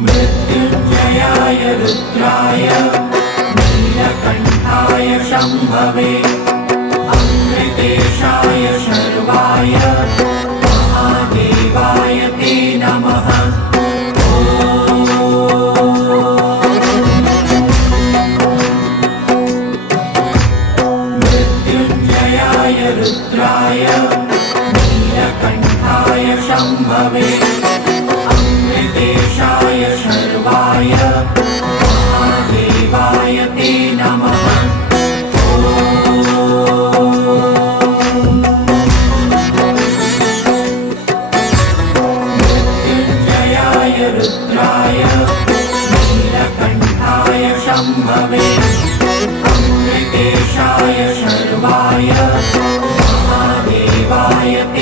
मृत्युञ्जयाय रुद्राय नीलकण्ठाय शम्भवे अमृतेशाय शर्वाय महादेवाय ते नमः। मृत्युञ्जयाय रुद्राय नीलकण्ठाय शम्भवे अमृतेशाय शर्वाय महादेवाय ते नमः। मृत्युञ्जयाय रुद्राय नीलकण्ठाय शम्भवे अमृतेशाय शर्वाय महादेवाय ते